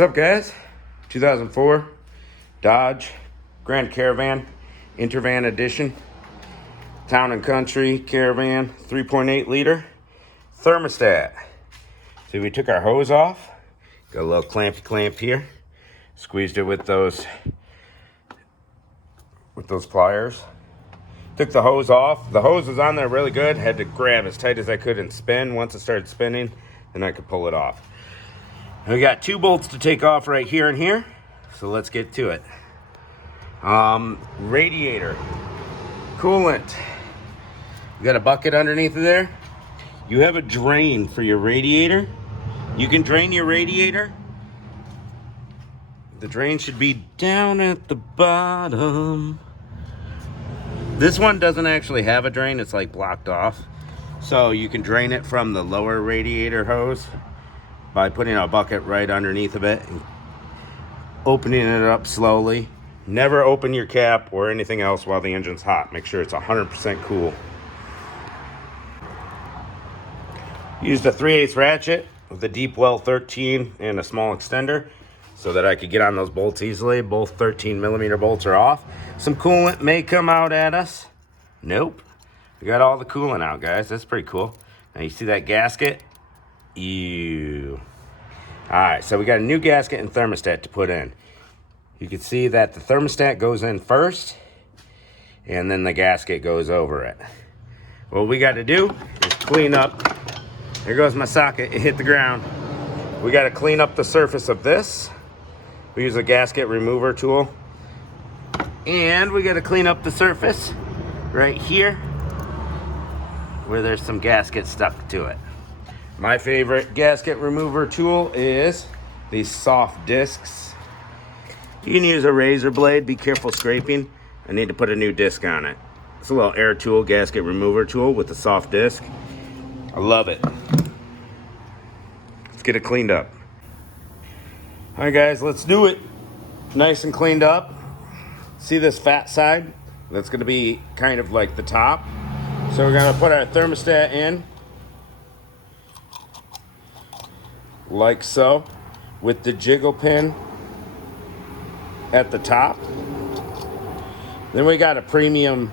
What's up, guys? 2004 Dodge Grand Caravan Intervan Edition Town and Country Caravan 3.8 liter thermostat. So we took our hose off, got a little clampy clamp here, squeezed it with those pliers. Took the hose off. The hose was on there really good. Had to grab as tight as I could and spin. Once it started spinning, then I could pull it off. We got 2 bolts to take off right here and here, so let's get to it. Radiator, coolant. You got a bucket underneath of there. You have a drain for your radiator. You can drain your radiator. The drain should be down at the bottom. This one doesn't actually have a drain, it's like blocked off. So you can drain it from the lower radiator hose by putting a bucket right underneath of it and opening it up slowly. Never open your cap or anything else while the engine's hot. Make sure it's 100% cool. Used a 3/8 ratchet with a deep well 13 and a small extender so that I could get on those bolts easily. Both 13mm bolts are off. Some coolant may come out at us. Nope. We got all the coolant out, guys. That's pretty cool. Now you see that gasket? Ew. Alright, so we got a new gasket and thermostat to put in. You can see that the thermostat goes in first, and then the gasket goes over it. What we got to do is clean up. There goes my socket. It hit the ground. We got to clean up the surface of this. We use a gasket remover tool. And we got to clean up the surface right here where there's some gasket stuck to it. My favorite gasket remover tool is these soft discs. You can use a razor blade. Be careful scraping. I need to put a new disc on it. It's a little air tool, gasket remover tool with a soft disc. I love it. Let's get it cleaned up. All right, guys, let's do it. Nice and cleaned up. See this fat side? That's going to be kind of like the top. So we're going to put our thermostat in like so, with the jiggle pin at the top. Then we got a premium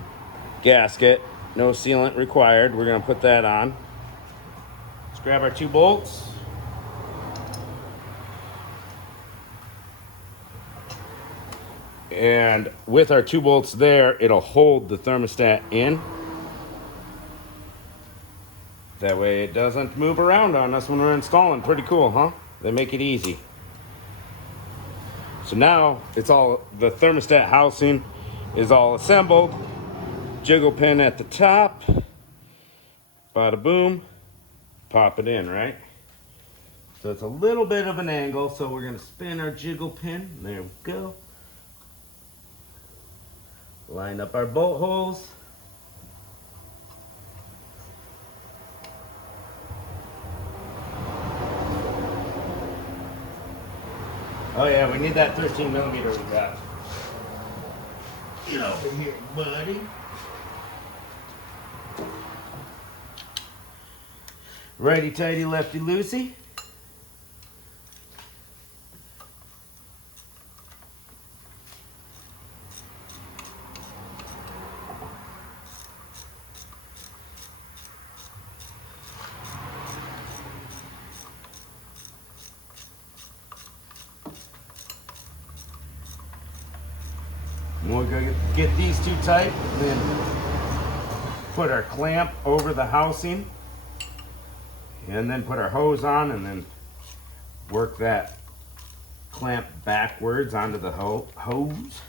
gasket, no sealant required. We're going to put that on. Let's grab our 2 bolts. And with our 2 bolts there, it'll hold the thermostat in. That way it doesn't move around on us when we're installing. Pretty cool, huh? They make it easy. So now it's all, the thermostat housing is all assembled. Jiggle pin at the top. Bada boom. Pop it in, right? So it's a little bit of an angle, so we're gonna spin our jiggle pin. There we go. Line up our bolt holes. Oh yeah, we need that 13mm we got. Get over here, buddy. Righty tighty, lefty loosey. We'll go get these 2 tight, and then put our clamp over the housing, and then put our hose on, and then work that clamp backwards onto the hose.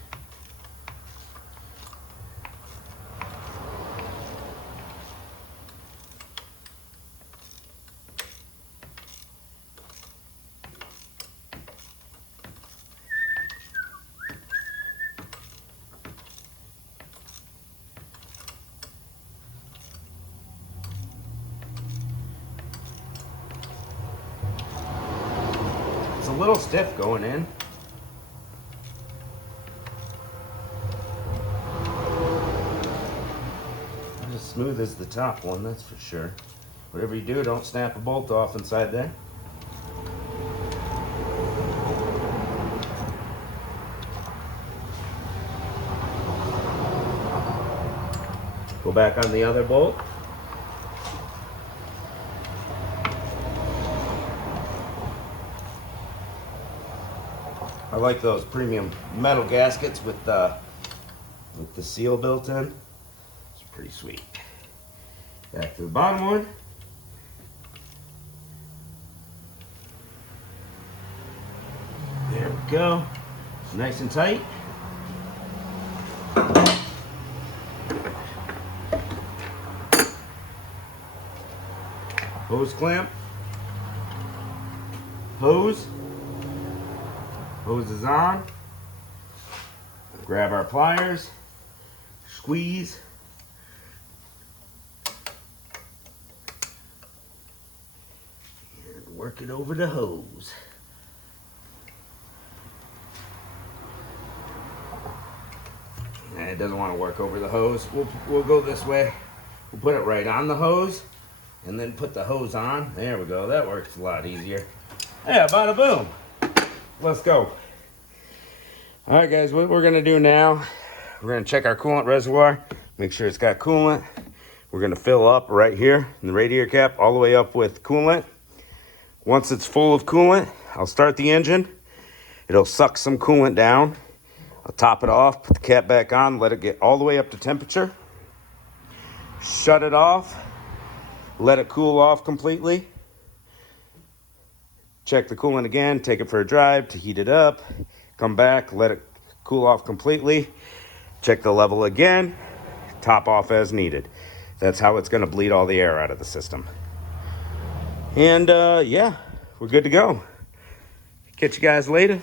A little stiff going in. Not as smooth as the top one, that's for sure. Whatever you do, don't snap a bolt off inside there. Go back on the other bolt. I like those premium metal gaskets with the seal built in. It's pretty sweet. Back to the bottom one. There we go. Nice and tight. Hose clamp. Hose. Hose is on. Grab our pliers. Squeeze. And work it over the hose. It doesn't want to work over the hose. We'll go this way. We'll put it right on the hose and then put the hose on. There we go. That works a lot easier. Yeah, bada boom. Let's go. All right, guys, what we're gonna do now, we're gonna check our coolant reservoir, make sure it's got coolant. We're gonna fill up right here in the radiator cap all the way up with coolant. Once it's full of coolant, I'll start the engine. It'll suck some coolant down. I'll top it off, put the cap back on, let it get all the way up to temperature. Shut it off, let it cool off completely. Check the coolant again, take it for a drive to heat it up. Come back, let it cool off completely. Check the level again, top off as needed. That's how it's gonna bleed all the air out of the system. And yeah, we're good to go. Catch you guys later.